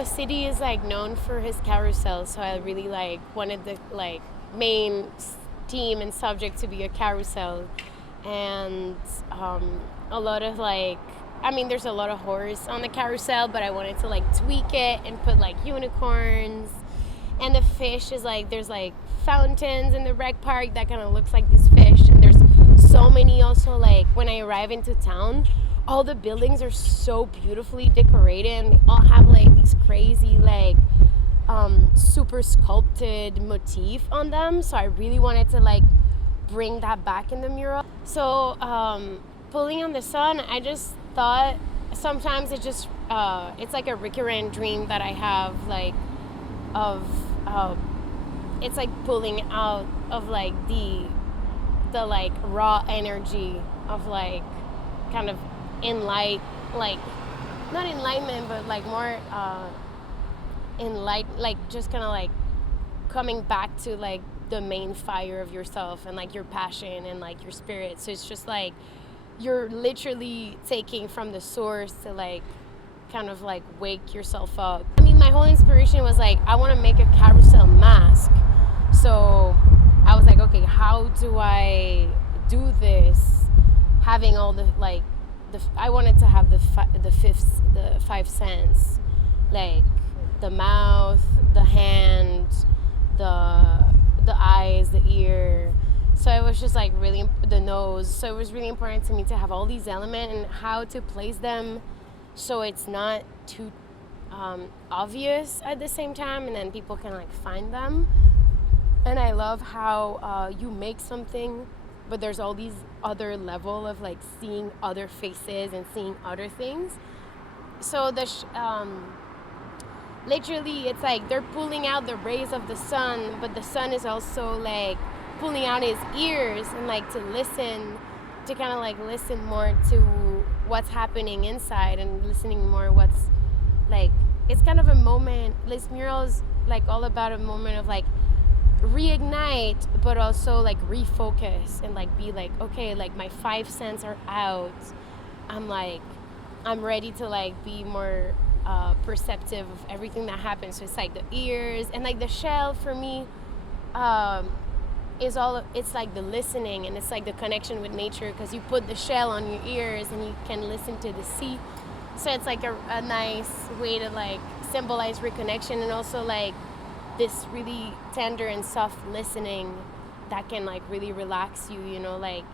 The city is like known for his carousel, so I really like wanted the like main theme and subject to be a carousel, and a lot of like, I mean, there's a lot of horse on the carousel, but I wanted to like tweak it and put like unicorns, and the fish is like, there's like fountains in the rec park that kind of looks like this fish, and there's so many also, like when I arrive into town, all the buildings are so beautifully decorated, and they all have like these crazy like super sculpted motif on them. So I really wanted to like bring that back in the mural. So pulling on the sun, I just thought sometimes it just it's like a recurrent dream that I have, like of it's like pulling out of like the like raw energy of like kind of like not enlightenment, but like more like just kind of like coming back to like the main fire of yourself and like your passion and like your spirit. So it's just like you're literally taking from the source to like kind of like wake yourself up. I mean, my whole inspiration was like, I want to make a carousel mask. So I was like, okay, how do I do this? Having all the like, I wanted to have the five sense, like the mouth, the hand, the eyes, the ear. So it was just like really the nose. So it was really important to me to have all these elements and how to place them so it's not too obvious at the same time, and then people can like find them. And I love how you make something, but there's all these other level of like seeing other faces and seeing other things. So literally it's like they're pulling out the rays of the sun, but the sun is also like pulling out his ears and like to listen, to kind of like listen more to what's happening inside and listening more what's like, it's kind of a moment. This mural is like all about a moment of like reignite, but also like refocus and like be like, okay, like my five senses are out. I'm ready to like be more perceptive of everything that happens. So it's like the ears and like the shell for me it's like the listening, and it's like the connection with nature, because you put the shell on your ears and you can listen to the sea. So it's like a nice way to like symbolize reconnection, and also like this really tender and soft listening that can like really relax you, you know, like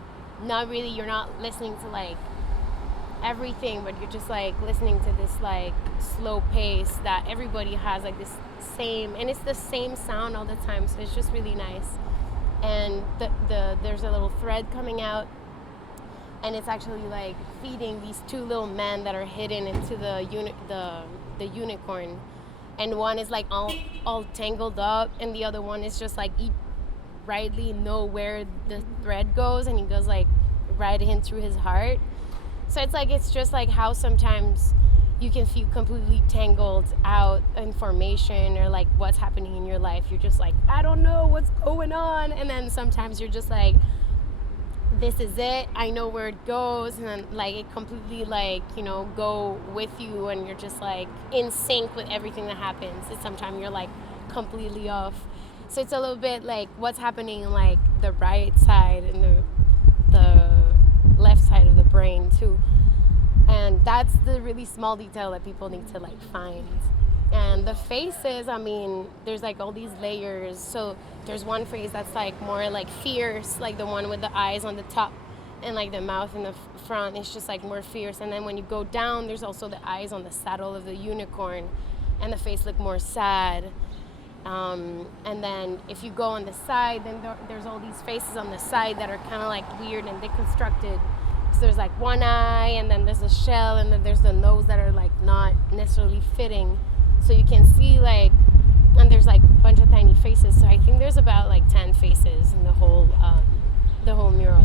not really, you're not listening to like everything, but you're just like listening to this like slow pace that everybody has, like this same, and it's the same sound all the time. So it's just really nice. And there's a little thread coming out, and it's actually like feeding these two little men that are hidden into the unicorn, and one is like all tangled up, and the other one is just like rightly know where the thread goes, and he goes like right in through his heart. So it's like, it's just like how sometimes you can feel completely tangled out information or like what's happening in your life. You're just like, I don't know what's going on. And then sometimes you're just like, this is it, I know where it goes. And then like it completely like, you know, go with you, and you're just like in sync with everything that happens. And sometimes you're like completely off. So it's a little bit like what's happening in like the right side and the left side of the brain too. And that's the really small detail that people need to like find. And the faces, I mean, there's like all these layers. So there's one face that's like more like fierce, like the one with the eyes on the top and like the mouth in the front is just like more fierce. And then when you go down, there's also the eyes on the saddle of the unicorn, and the face look more sad. And then if you go on the side, then there's all these faces on the side that are kind of like weird and deconstructed. So there's like one eye, and then there's a shell, and then there's the nose that are like not necessarily fitting. So you can see like, and there's like a bunch of tiny faces. So I think there's about like 10 faces in the whole mural.